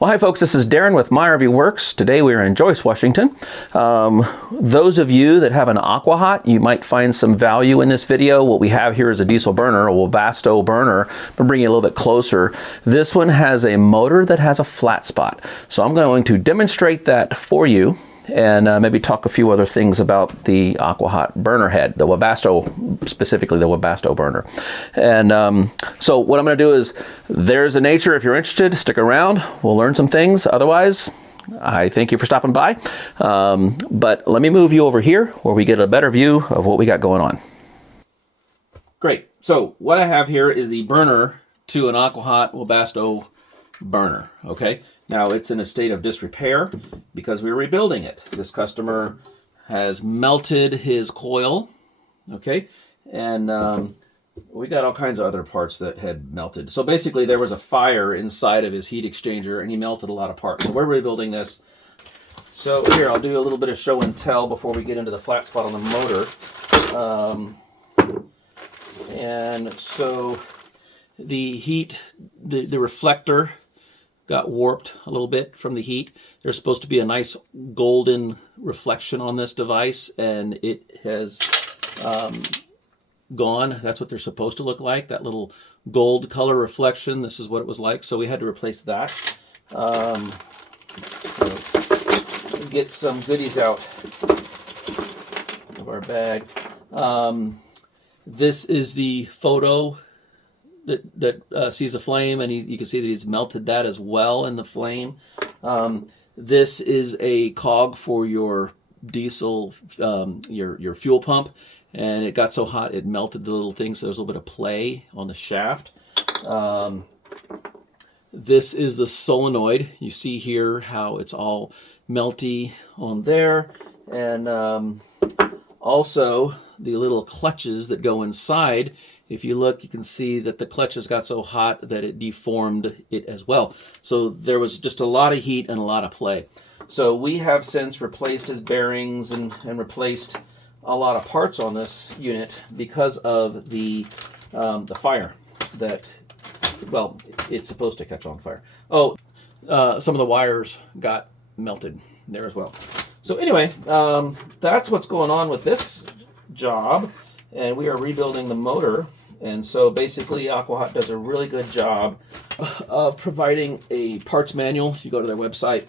Well, hi folks, this is Darren with My RV Works. Today we are in Joyce, Washington. Those of you that have an Aqua Hot, you might find some value in this video. What we have here is a diesel burner, a Webasto burner. I'm gonna bring you a little bit closer. This one has a motor that has a flat spot. So I'm going to demonstrate that for you and maybe talk a few other things about the Aqua Hot burner head, the Webasto, specifically the Webasto burner. And so what I'm going to do is, there's a nature. If you're interested, stick around. We'll learn some things. Otherwise, I thank you for stopping by. But let me move you over here where we get a better view of what we got going on. Great. So what I have here is the burner to an Aqua Hot Webasto burner. Okay. Now it's in a state of disrepair because we're rebuilding it. This customer has melted his coil, okay, and we got all kinds of other parts that had melted. So basically there was a fire inside of his heat exchanger and he melted a lot of parts. So we're rebuilding this. So here, I'll do a little bit of show and tell before we get into the flat spot on the motor. And so the heat, the reflector got warped a little bit from the heat. There's supposed to be a nice golden reflection on this device, and it has gone. That's what they're supposed to look like, that little gold color reflection. This is what it was like, so we had to replace that. Get some goodies out of our bag. This is the photo that sees a flame, and you can see that he's melted that as well in the flame. This is a cog for your diesel, your fuel pump, and it got so hot it melted the little thing, so there's a little bit of play on the shaft. This is the solenoid. You see here how it's all melty on there, and also the little clutches that go inside. If you look, you can see that the clutches got so hot that it deformed it as well. So there was just a lot of heat and a lot of play. So we have since replaced his bearings and replaced a lot of parts on this unit because of the fire that, well, it's supposed to catch on fire. Oh, some of the wires got melted there as well. So anyway, that's what's going on with this job, and we are rebuilding the motor. And so basically Aqua Hot does a really good job of providing a parts manual. If you go to their website,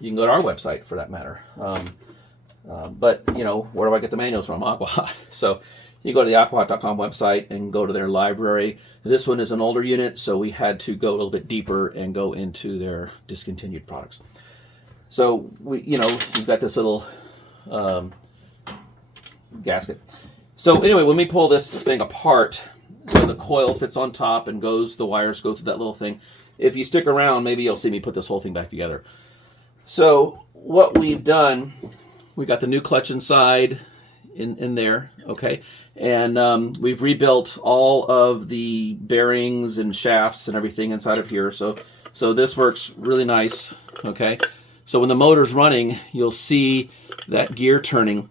you can go to our website for that matter. But you know, where do I get the manuals from? Aqua Hot. So you go to the aquahot.com website and go to their library. This one is an older unit, so we had to go a little bit deeper and go into their discontinued products. So you've got this little gasket. So anyway, when we pull this thing apart, so the coil fits on top and the wires go through that little thing. If you stick around, maybe you'll see me put this whole thing back together. So what we've done, we got the new clutch inside in there, okay? And we've rebuilt all of the bearings and shafts and everything inside of here. So this works really nice, okay? So when the motor's running, you'll see that gear turning.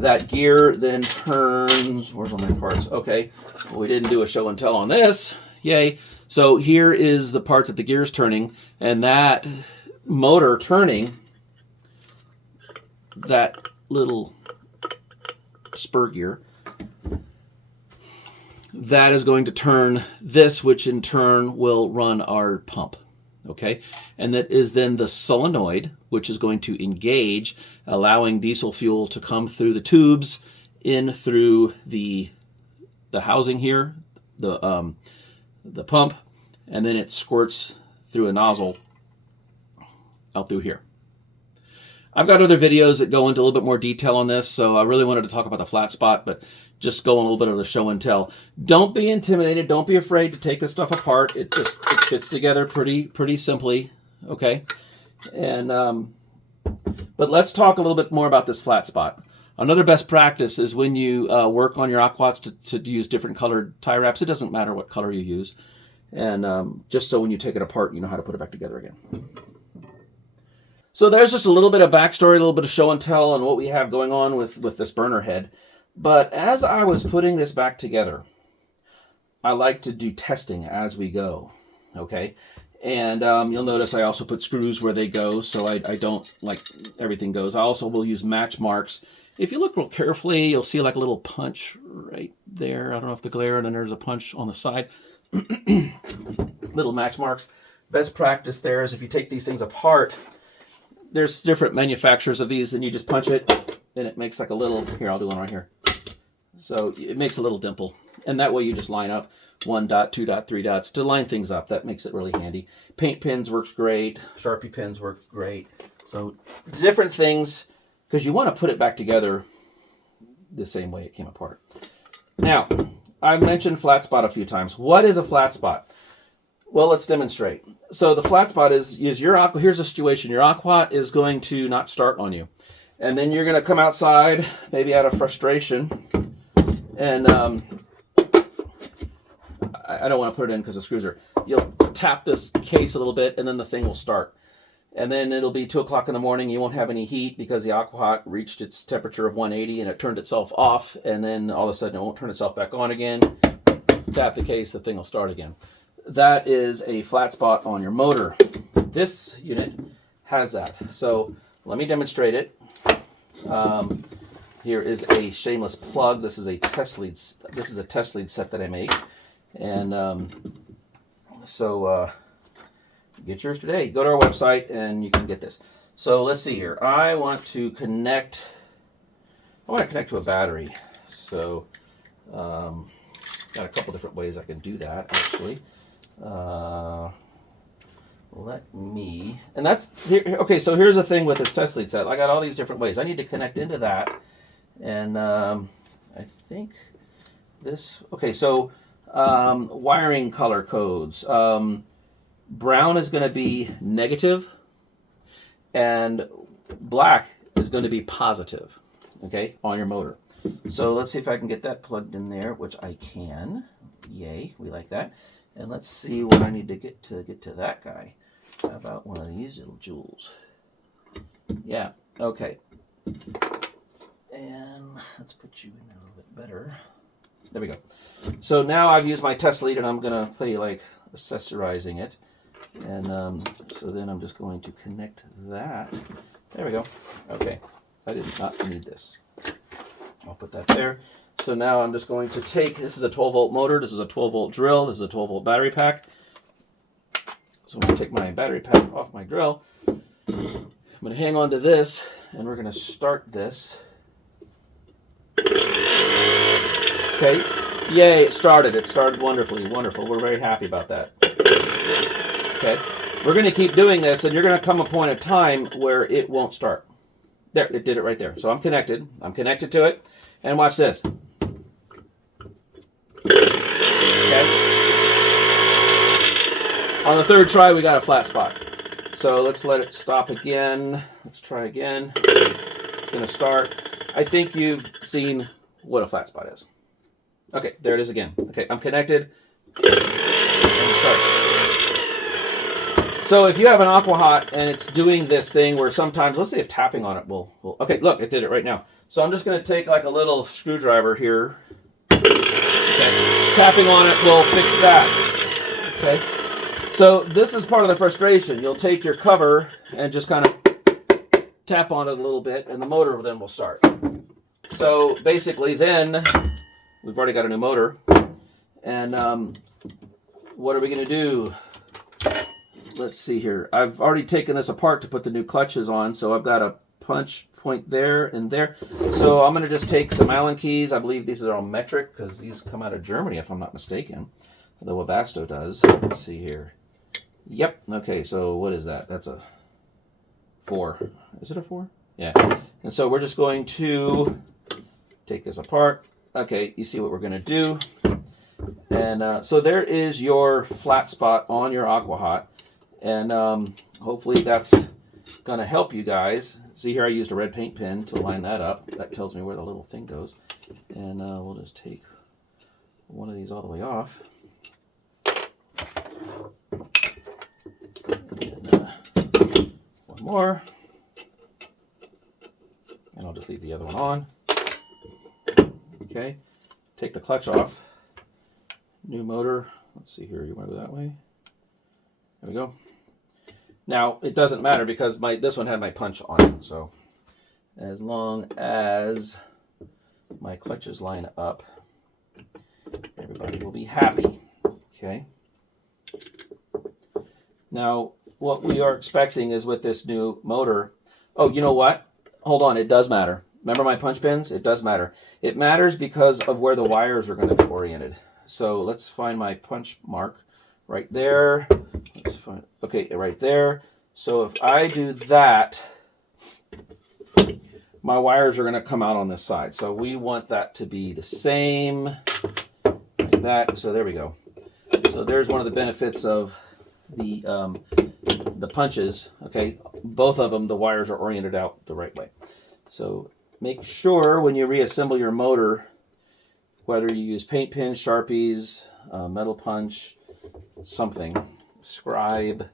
That gear then turns, where's all my parts? Okay, well, we didn't do a show and tell on this, yay. So here is the part that the gear's turning, and that motor turning, that little spur gear, that is going to turn this, which in turn will run our pump. Okay, and that is then the solenoid, which is going to engage, allowing diesel fuel to come through the tubes in through the housing here, the pump, and then it squirts through a nozzle out through here. I've got other videos that go into a little bit more detail on this, so I really wanted to talk about the flat spot, but just go on a little bit of the show and tell. Don't be intimidated. Don't be afraid to take this stuff apart. It fits together pretty simply, okay? And but let's talk a little bit more about this flat spot. Another best practice is when you work on your Aqua Hots to use different colored tie wraps. It doesn't matter what color you use, and just so when you take it apart, you know how to put it back together again. So there's just a little bit of backstory, a little bit of show and tell on what we have going on with this burner head. But as I was putting this back together, I like to do testing as we go, okay? And you'll notice I also put screws where they go, so I don't like everything goes. I also will use match marks. If you look real carefully, you'll see like a little punch right there. I don't know if the glare, and then there's a punch on the side. Little match marks. Best practice there is if you take these things apart, there's different manufacturers of these, and you just punch it, and it makes like a little, here, I'll do one right here. So it makes a little dimple, and that way you just line up 1 dot, 2 dot, 3 dots to line things up. That makes it really handy. Paint pins works great. Sharpie pins work great. So different things, because you want to put it back together the same way it came apart. Now, I've mentioned flat spot a few times. What is a flat spot? Well, let's demonstrate. So the flat spot is your Aqua. Here's a situation. Your Aqua Hot is going to not start on you. And then you're going to come outside, maybe out of frustration, and I don't want to put it in because the screws are, you'll tap this case a little bit and then the thing will start. And then it'll be 2 o'clock in the morning. You won't have any heat because the Aqua Hot reached its temperature of 180 and it turned itself off. And then all of a sudden it won't turn itself back on again. Tap the case, the thing will start again. That is a flat spot on your motor. This unit has that. So let me demonstrate it. Here is a shameless plug. This is a test lead. This is a test lead set that I make. And get yours today. Go to our website and you can get this. So let's see here. I want to connect to a battery. So got a couple different ways I can do that actually. Let me, and that's here. Okay, so here's the thing with this test lead set. I got all these different ways. I need to connect into that, and I think this. Okay, so wiring color codes. Brown is going to be negative, and black is going to be positive. Okay, on your motor. So let's see if I can get that plugged in there, which I can. Yay, we like that. And let's see what I need to get to that guy. How about one of these little jewels? Yeah, okay. And let's put you in there a little bit better. There we go. So now I've used my test lead and I'm going to play like accessorizing it. And so then I'm just going to connect that. There we go. Okay, I did not need this. I'll put that there. So now I'm just going to take, this is a 12 volt motor, this is a 12 volt drill, this is a 12 volt battery pack. So I'm going to take my battery pack off my drill. I'm going to hang on to this and we're going to start this. Okay, yay, it started. It started wonderfully, wonderful. We're very happy about that. Okay, we're going to keep doing this and you're going to come a point of time where it won't start. There, it did it right there. So I'm connected to it. And watch this. Okay. On the third try, we got a flat spot. So let's let it stop again. Let's try again. It's going to start. I think you've seen what a flat spot is. Okay, there it is again. Okay, I'm connected. And it starts. So if you have an Aqua Hot and it's doing this thing where sometimes, let's say if tapping on it will okay, look, it did it right now. So I'm just going to take like a little screwdriver here. Okay. Tapping on it will fix that. Okay. So this is part of the frustration. You'll take your cover and just kind of tap on it a little bit and the motor then will start. So basically then, we've already got a new motor. And what are we going to do? Let's see here. I've already taken this apart to put the new clutches on. So I've got a punch point there and there. So I'm going to just take some Allen keys. I believe these are all metric because these come out of Germany if I'm not mistaken. The Webasto does. Let's see here. Yep. Okay, so what is that? That's a 4. Is it a 4? Yeah. And so we're just going to take this apart. Okay, you see what we're going to do. And so there is your flat spot on your Aqua Hot. And hopefully that's going to help you guys. See here I used a red paint pen to line that up. That tells me where the little thing goes. And we'll just take one of these all the way off. And, one more. And I'll just leave the other one on. Okay. Take the clutch off. New motor. Let's see here. You want to go that way? There we go. Now, it doesn't matter because this one had my punch on it. So as long as my clutches line up, everybody will be happy. Okay. Now, what we are expecting is with this new motor. Oh, you know what? Hold on, it does matter. Remember my punch pins? It does matter. It matters because of where the wires are going to be oriented. So let's find my punch mark right there. Let's find, okay, right there. So if I do that, my wires are going to come out on this side. So we want that to be the same, like that. So there we go. So there's one of the benefits of the punches. Okay, both of them, the wires are oriented out the right way. So make sure when you reassemble your motor, whether you use paint pins, Sharpies, metal punch, something, scribe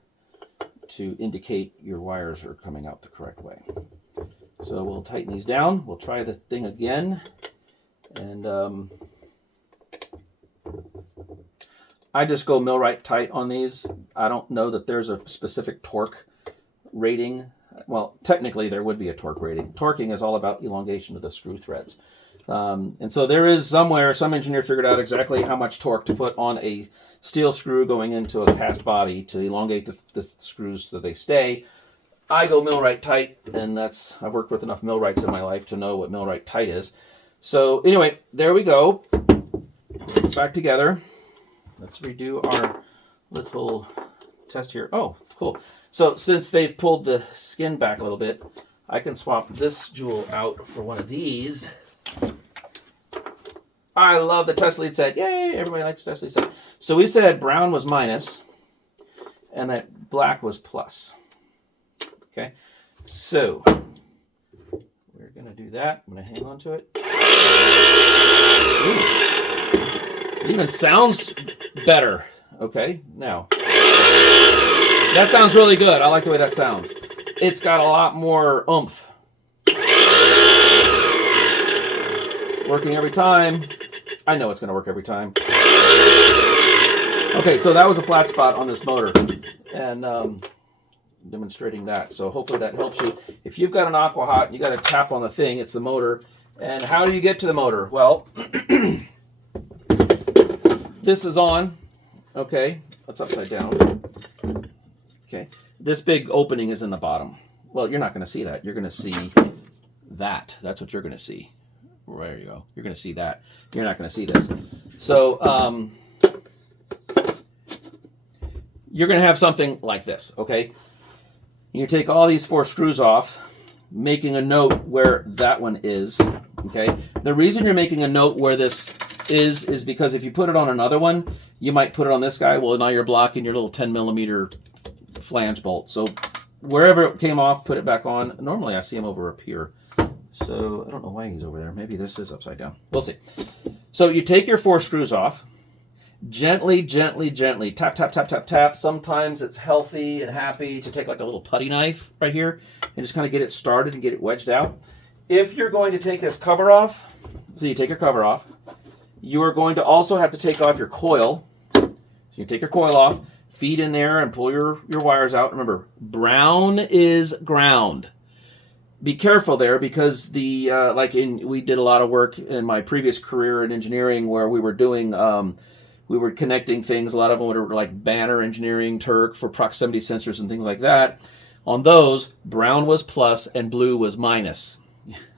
to indicate your wires are coming out the correct way. So we'll tighten these down. We'll try the thing again. And I just go millwright tight on these. I don't know that there's a specific torque rating. Well, technically there would be a torque rating. Torquing is all about elongation of the screw threads. And so there is somewhere, some engineer figured out exactly how much torque to put on a steel screw going into a cast body to elongate the screws so they stay. I go millwright tight, and I've worked with enough millwrights in my life to know what millwright tight is. So anyway, there we go. It's back together. Let's redo our little test here. Oh, cool. So since they've pulled the skin back a little bit, I can swap this jewel out for one of these. I love the test lead set. Yay, everybody likes test lead set. So we said brown was minus and that black was plus. Okay, so we're going to do that. I'm going to hang on to it. Ooh. It even sounds better. Okay, now. That sounds really good. I like the way that sounds. It's got a lot more oomph. Working every time. I know it's going to work every time. Okay, so that was a flat spot on this motor. And demonstrating that. So hopefully that helps you. If you've got an Aqua Hot, you got to tap on the thing. It's the motor. And how do you get to the motor? Well, this is on. Okay, that's upside down. Okay, this big opening is in the bottom. Well, you're not going to see that. You're going to see that. That's what you're going to see. There you go. You're going to see that. You're not going to see this. So you're going to have something like this, okay? You take all these 4 screws off, making a note where that one is, okay? The reason you're making a note where this is because if you put it on another one, you might put it on this guy. Well, now you're blocking your little 10 millimeter flange bolt. So wherever it came off, put it back on. Normally I see him over up here. So I don't know why he's over there. Maybe this is upside down. We'll see. So you take your 4 screws off. Gently, gently, gently. Tap, tap, tap, tap, tap. Sometimes it's healthy and happy to take like a little putty knife right here and just kind of get it started and get it wedged out. If you're going to take this cover off, so you take your cover off, you are going to also have to take off your coil. So you take your coil off, feed in there and pull your wires out. Remember, brown is ground. Be careful there because we did a lot of work in my previous career in engineering where we were doing, we were connecting things. A lot of them were like banner engineering, Turk for proximity sensors and things like that. On those, brown was plus and blue was minus.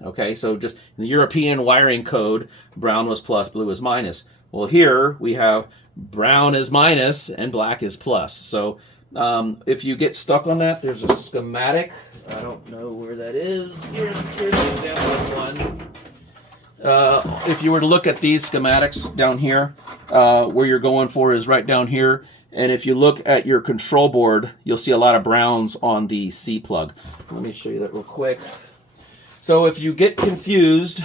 Okay, so just in the European wiring code, brown was plus, blue was minus. Well, here we have brown is minus and black is plus. So if you get stuck on that, there's a schematic. I don't know where that is. Here's an example of one. If you were to look at these schematics down here, where you're going for is right down here. And if you look at your control board, you'll see a lot of browns on the C plug. Let me show you that real quick. So if you get confused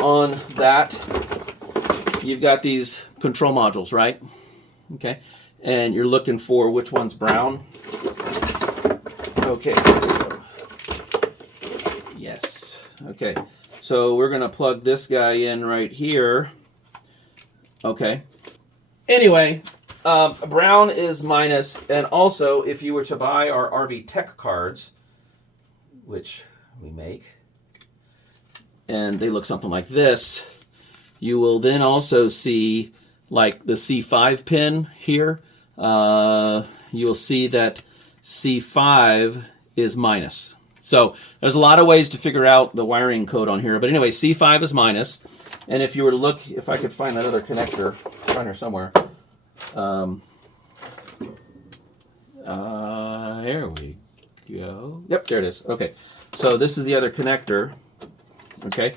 on that, you've got these control modules, right? Okay. And you're looking for which one's brown. Okay. Yes. Okay. So we're going to plug this guy in right here. Okay. Anyway, Brown is minus, and also if you were to buy our RV Tech cards, which we make, and they look something like this, you will then also see like the C5 pin here. You will see that C5 is minus. So there's a lot of ways to figure out the wiring code on here. But anyway, C5 is minus. And if you were to look, if I could find that other connector around here somewhere. There we go. Yep, there it is. Okay. So this is the other connector. Okay.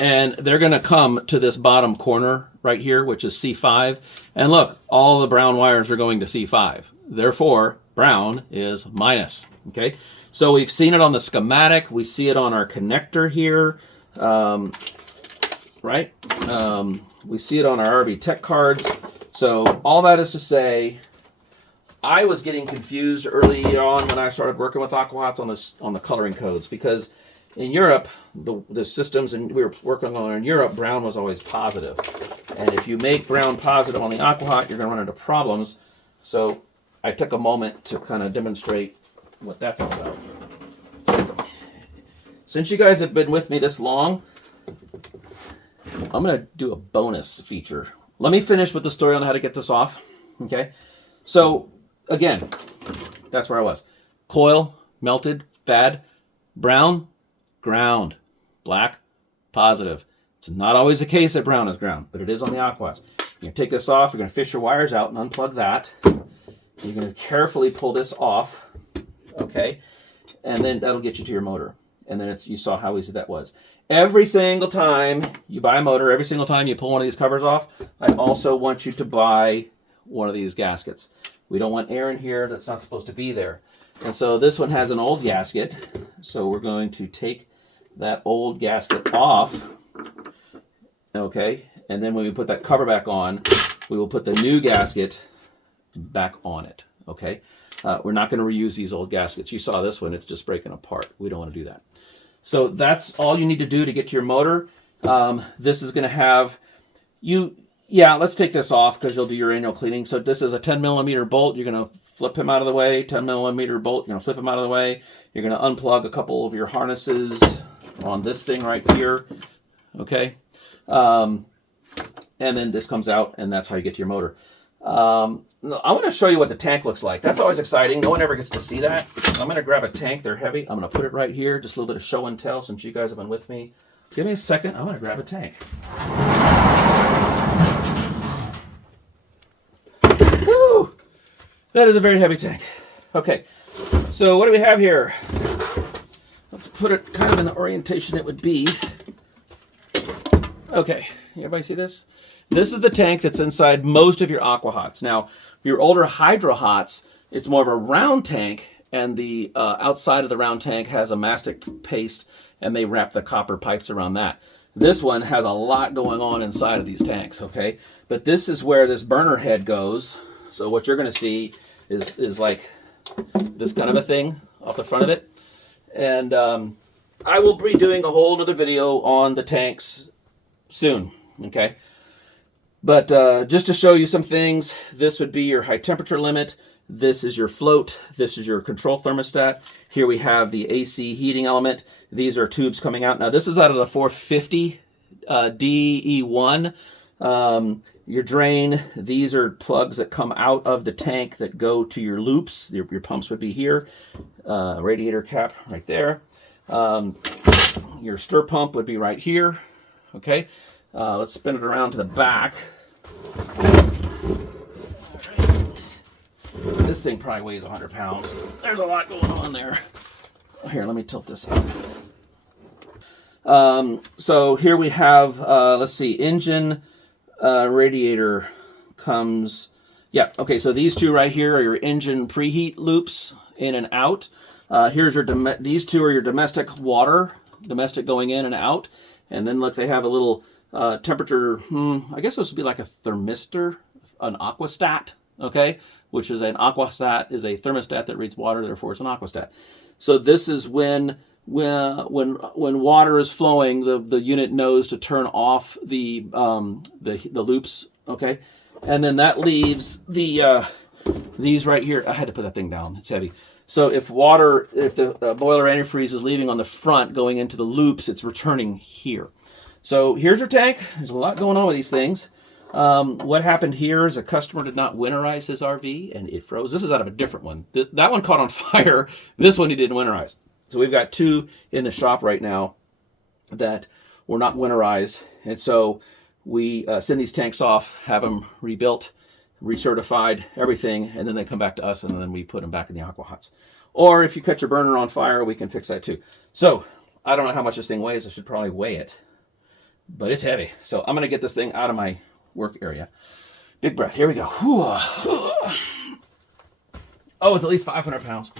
And they're going to come to this bottom corner right here, which is C5. And look, all the brown wires are going to C5. Therefore, brown is minus. Okay. So we've seen it on the schematic. We see it on our connector here. Right? We see it on our RV Tech cards. So all that is to say, I was getting confused early on when I started working with Aqua Hots on the coloring codes, because in Europe, the systems and we were working on in Europe, brown was always positive. And if you make brown positive on the Aqua Hot, you're going to run into problems. So I took a moment to kind of demonstrate what that's all about. Since you guys have been with me this long, I'm going to do a bonus feature. Let me finish with the story on how to get this off. Okay. So again, that's where I was. Coil, melted, fad, brown, ground, black, positive. It's not always the case that brown is ground, but it is on the Aquas. You're going to take this off. You're going to fish your wires out and unplug that. You're going to carefully pull this off. Okay. And then that'll get you to your motor. And then you saw how easy that was. Every single time you buy a motor, every single time you pull one of these covers off, I also want you to buy one of these gaskets. We don't want air in here that's not supposed to be there. And so this one has an old gasket. So we're going to take that old gasket off. Okay. And then when we put that cover back on, we will put the new gasket back on it. Okay. We're not going to reuse these old gaskets. You saw this one. It's just breaking apart. We don't want to do that. So that's all you need to do to get to your motor. This is going to have let's take this off because you'll do your annual cleaning. So this is a 10 millimeter bolt. You're going to flip him out of the way. 10 millimeter bolt. You're going to flip him out of the way. You're going to unplug a couple of your harnesses on this thing right here. Okay. And then this comes out, and that's how you get to your motor. I want to show you what the tank looks like. That's always exciting. No one ever gets to see that. I'm going to grab a tank. They're heavy. I'm going to put it right here. Just a little bit of show and tell since you guys have been with me. Give me a second. I'm going to grab a tank. Woo! That is a very heavy tank. Okay. So what do we have here? Let's put it kind of in the orientation it would be. Okay. Everybody see this? This is the tank that's inside most of your Aqua Hots. Now, your older Hydro Hots, it's more of a round tank, and the outside of the round tank has a mastic paste, and they wrap the copper pipes around that. This one has a lot going on inside of these tanks, okay? But this is where this burner head goes. So what you're going to see is like this kind of a thing off the front of it. And I will be doing a whole other video on the tanks soon, okay? But just to show you some things, this would be your high temperature limit. This is your float. This is your control thermostat. Here we have the AC heating element. These are tubes coming out. Now this is out of the 450 DE1. Your drain, these are plugs that come out of the tank that go to your loops. Your pumps would be here. Radiator cap right there. Your stir pump would be right here. Okay. Let's spin it around to the back. This thing probably weighs 100 pounds. There's a lot going on there. Here, let me tilt this up. So here we have, let's see, engine, radiator comes, yeah, okay, so these two right here are your engine preheat loops in and out. Here's your, these two are your domestic water, domestic going in and out. And then look, they have a little temperature, I guess this would be like a thermistor, an aquastat, okay? Which is an aquastat is a thermostat that reads water, therefore it's an aquastat. So this is when water is flowing, the unit knows to turn off the loops, okay? And then that leaves the these right here. I had to put that thing down. It's heavy. So if the boiler antifreeze is leaving on the front going into the loops, it's returning here. So here's your tank. There's a lot going on with these things. What happened here is a customer did not winterize his RV and it froze. This is out of a different one. That one caught on fire. This one he didn't winterize. So we've got two in the shop right now that were not winterized. And so we send these tanks off, have them rebuilt, recertified, everything, and then they come back to us, and then we put them back in the Aqua Hots. Or if you catch your burner on fire, we can fix that too. So I don't know how much this thing weighs. I should probably weigh it, but it's heavy. So I'm going to get this thing out of my work area. Big breath. Here we go. Oh, it's at least 500 pounds.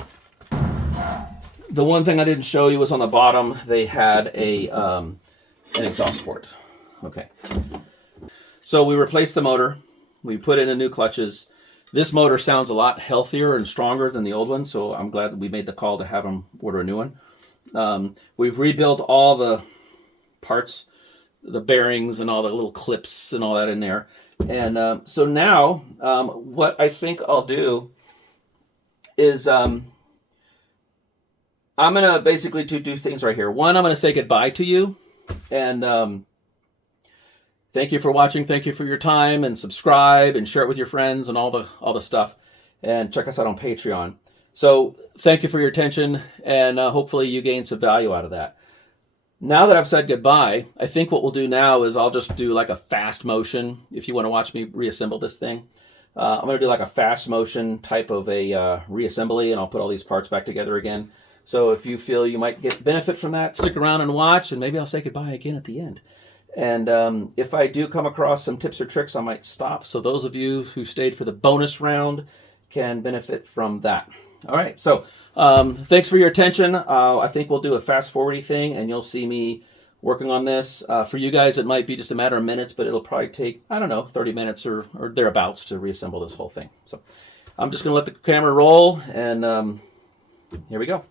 The one thing I didn't show you was on the bottom, they had an exhaust port. Okay. So we replaced the motor. We put in a new clutches. This motor sounds a lot healthier and stronger than the old one, so I'm glad that we made the call to have them order a new one. We've rebuilt all the parts, the bearings and all the little clips and all that in there. And so now what I think I'll do is I'm going to basically two things right here. One, I'm going to say goodbye to you. And thank you for watching. Thank you for your time, and subscribe and share it with your friends and all the stuff. And check us out on Patreon. So thank you for your attention, and hopefully you gain some value out of that. Now that I've said goodbye, I think what we'll do now is I'll just do like a fast motion. If you want to watch me reassemble this thing, I'm going to do like a fast motion type of a reassembly, and I'll put all these parts back together again. So if you feel you might get benefit from that, stick around and watch, and maybe I'll say goodbye again at the end. And if I do come across some tips or tricks, I might stop. So those of you who stayed for the bonus round can benefit from that. All right, so thanks for your attention. I think we'll do a fast-forwardy thing, and you'll see me working on this. For you guys, it might be just a matter of minutes, but it'll probably take, I don't know, 30 minutes or thereabouts to reassemble this whole thing. So I'm just going to let the camera roll, and here we go.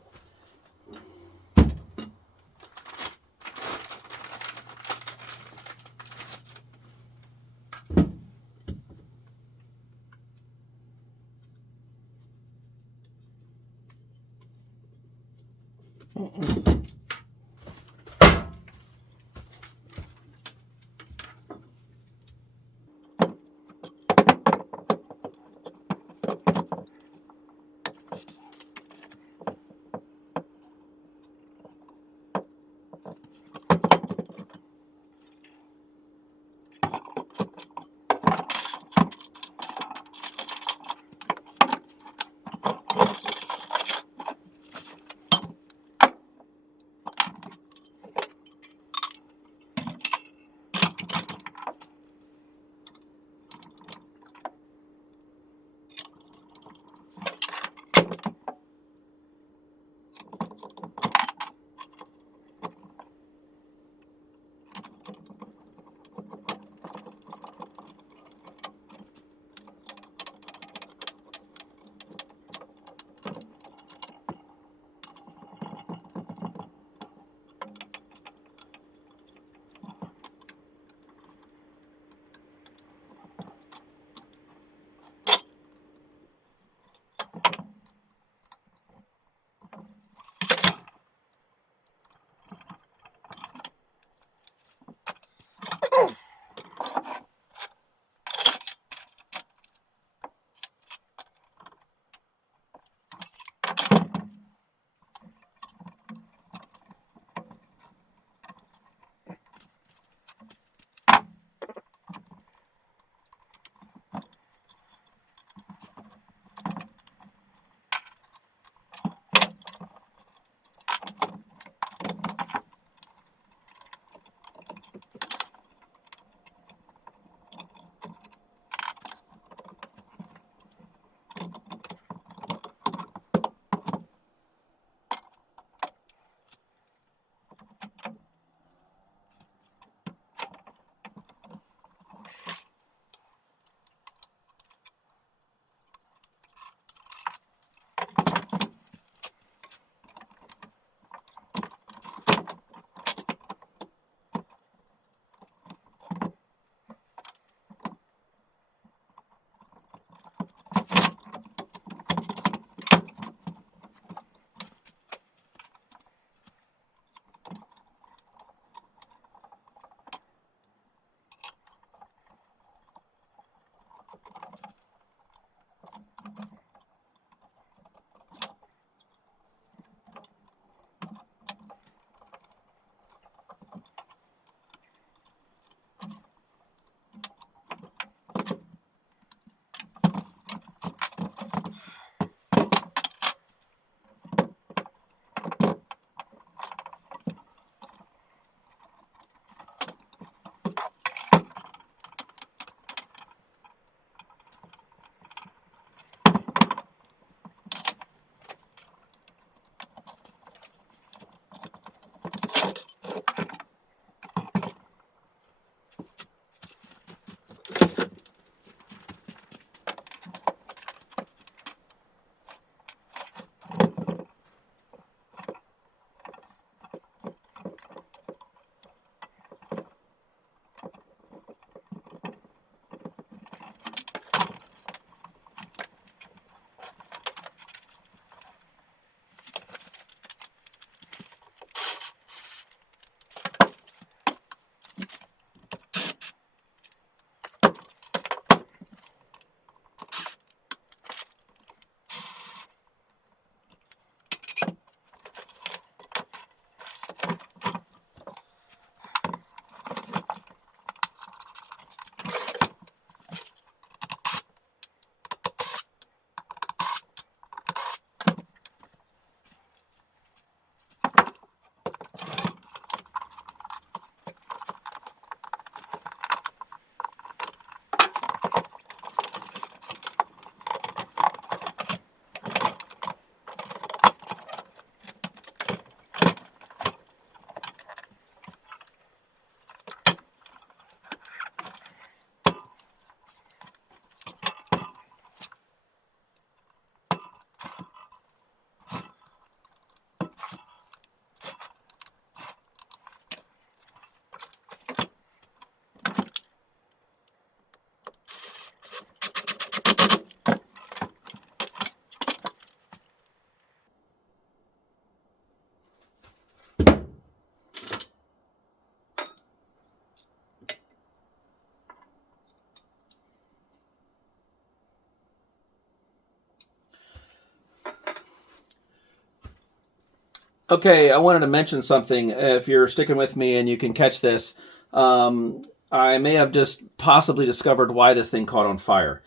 Okay, I wanted to mention something. If you're sticking with me and you can catch this, I may have just possibly discovered why this thing caught on fire.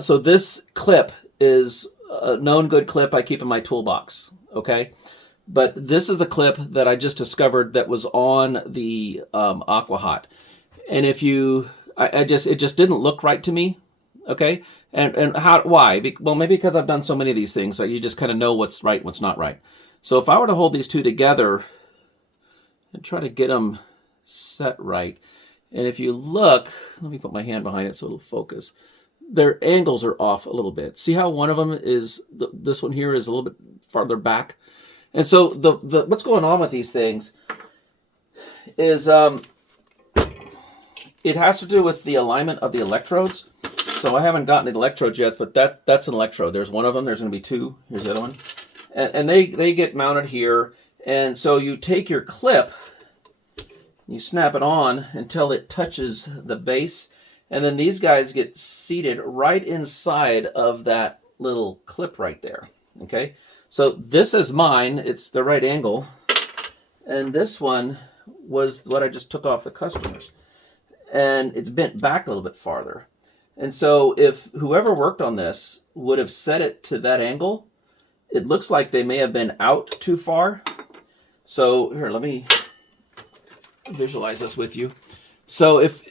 So this clip is a known good clip I keep in my toolbox. Okay, but this is the clip that I just discovered that was on the Aqua Hot, and if you, it just didn't look right to me. Okay, and why? Well, maybe because I've done so many of these things that you just kind of know what's right, what's not right. So if I were to hold these two together and try to get them set right, and if you look, let me put my hand behind it so it'll focus. Their angles are off a little bit. See how one of them is, this one here is a little bit farther back. And so what's going on with these things is it has to do with the alignment of the electrodes. So I haven't gotten the electrodes yet, but that's an electrode. There's one of them. There's going to be two. Here's the other one. And they get mounted here. And so you take your clip, you snap it on until it touches the base. And then these guys get seated right inside of that little clip right there. Okay. So this is mine. It's the right angle. And this one was what I just took off the customer's. And it's bent back a little bit farther. And so if whoever worked on this would have set it to that angle, it looks like they may have been out too far. So here, let me visualize this with you. So if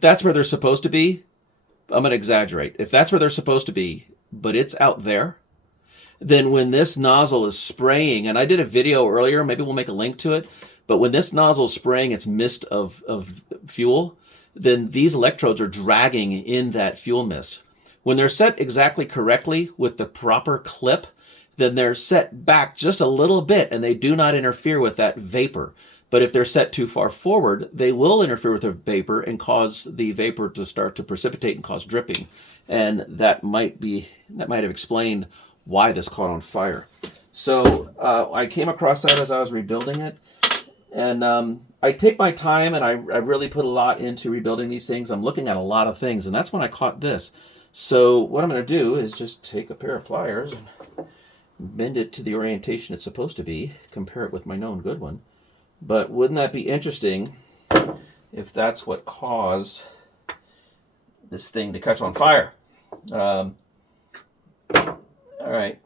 that's where they're supposed to be, I'm going to exaggerate. If that's where they're supposed to be, but it's out there, then when this nozzle is spraying, and I did a video earlier, maybe we'll make a link to it, but when this nozzle is spraying its mist of fuel, then these electrodes are dragging in that fuel mist. When they're set exactly correctly with the proper clip, then they're set back just a little bit and they do not interfere with that vapor. But if they're set too far forward, they will interfere with the vapor and cause the vapor to start to precipitate and cause dripping. And that might have explained why this caught on fire. So I came across that as I was rebuilding it. And I take my time and I really put a lot into rebuilding these things. I'm looking at a lot of things, and that's when I caught this. So what I'm going to do is just take a pair of pliers and bend it to the orientation it's supposed to be, compare it with my known good one. But wouldn't that be interesting if that's what caused this thing to catch on fire? All right.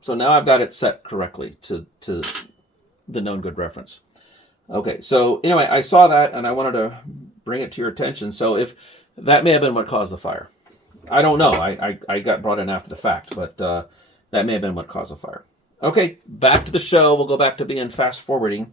So now I've got it set correctly to the known good reference. Okay, so anyway, I saw that and I wanted to bring it to your attention. So if that may have been what caused the fire. I don't know. I got brought in after the fact, but that may have been what caused the fire. Okay, back to the show. We'll go back to being fast forwarding.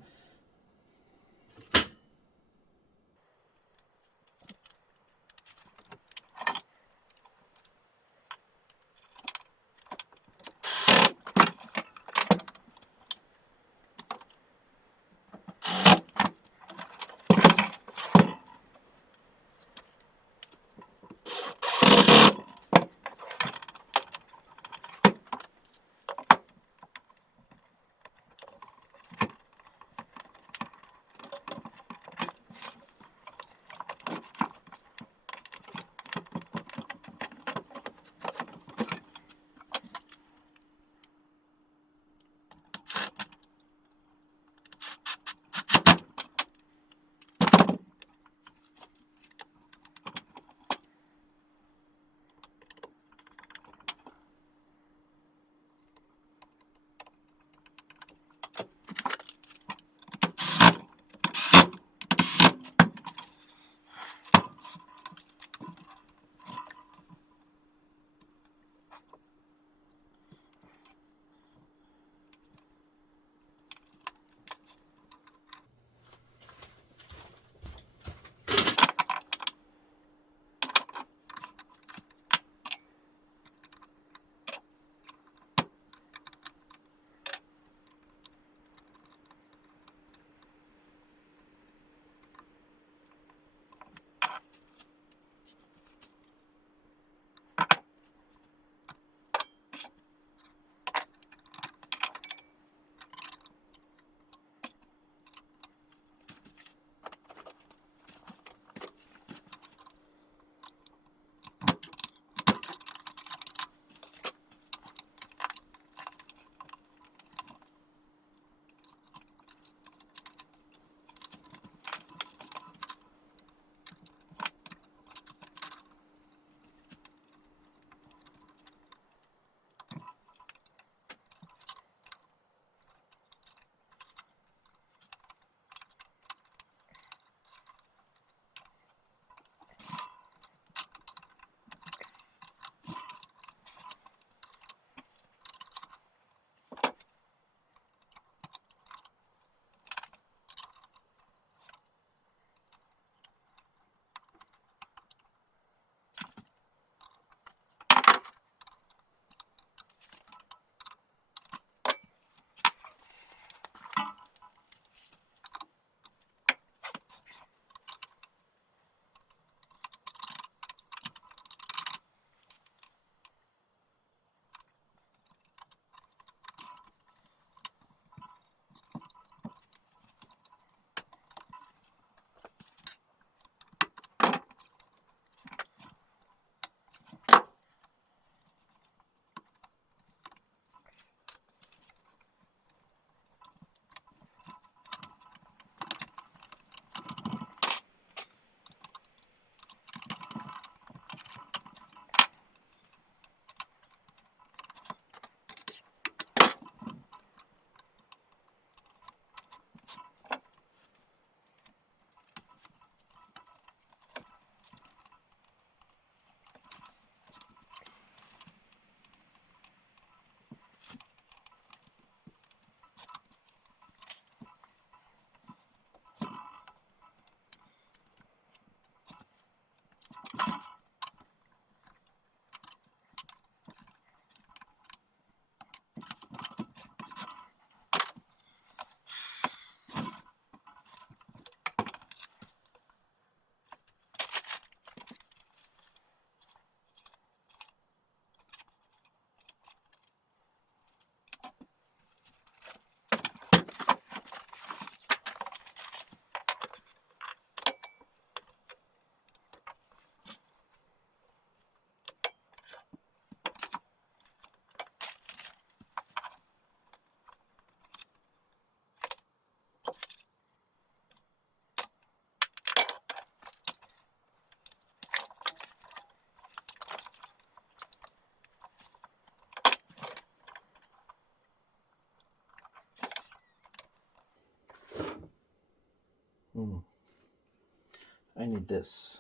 need this.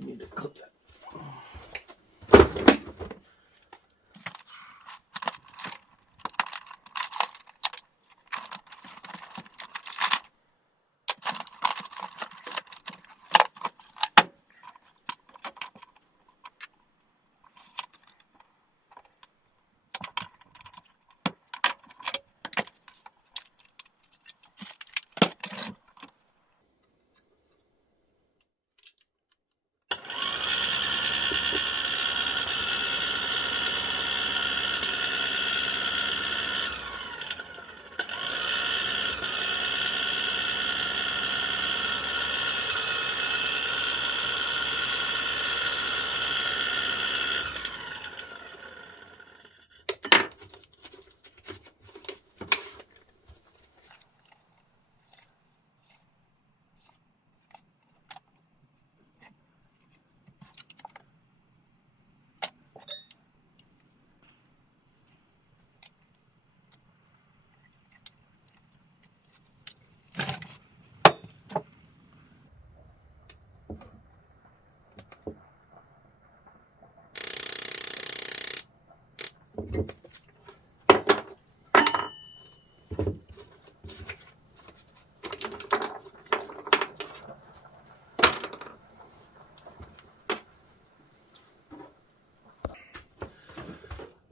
I need to clip that.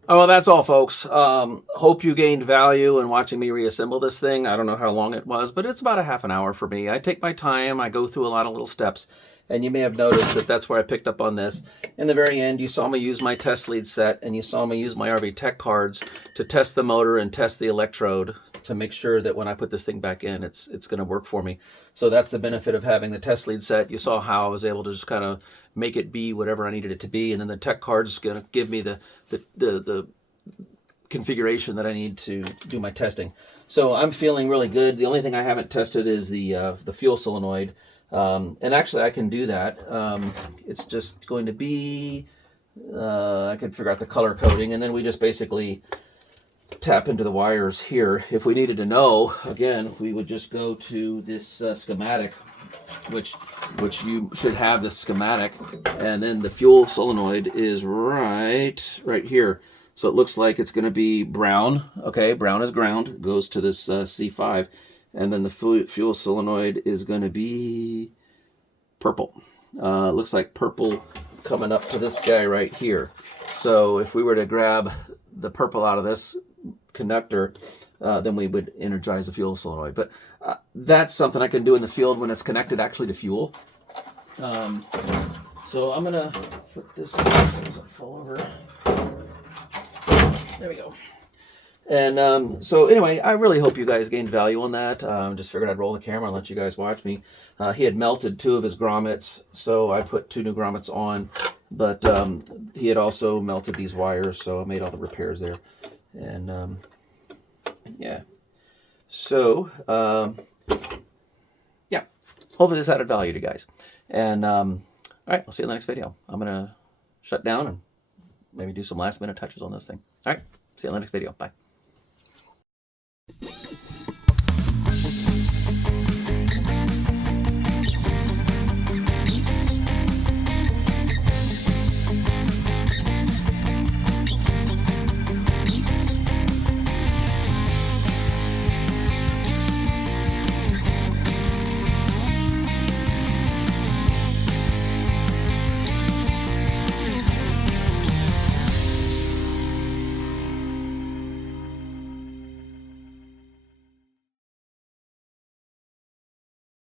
Oh, well, that's all, folks. Hope you gained value in watching me reassemble this thing. I don't know how long it was, but it's about a half an hour for me. I take my time. I go through a lot of little steps, and you may have noticed that that's where I picked up on this. In the very end, you saw me use my test lead set, and you saw me use my RV Tech cards to test the motor and test the electrode to make sure that when I put this thing back in, it's going to work for me. So that's the benefit of having the test lead set. You saw how I was able to just kind of make it be whatever I needed it to be, and then the Tech card's going to give me the configuration that I need to do my testing. So I'm feeling really good. The only thing I haven't tested is the fuel solenoid, and actually I can do that. It's just going to be I can figure out the color coding, and then we just basically tap into the wires here. If we needed to know, again, we would just go to this schematic, which you should have this schematic, and then the fuel solenoid is right here. So it looks like it's going to be brown. Okay, brown is ground. It goes to this C5, and then the fuel solenoid is going to be purple. It looks like purple coming up to this guy right here. So if we were to grab the purple out of this conductor, then we would energize the fuel solenoid. But that's something I can do in the field when it's connected actually to fuel. So I'm gonna put this so it doesn't fall over. There we go. And so anyway, I really hope you guys gained value on that. Just figured I'd roll the camera and let you guys watch me. He had melted 2 of his grommets, so I put 2 new grommets on. But he had also melted these wires, so I made all the repairs there. And yeah, so yeah, hopefully this added value to you guys. And all right, I'll see you in the next video. I'm gonna shut down and maybe do some last minute touches on this thing. All right, see you in the next video. Bye.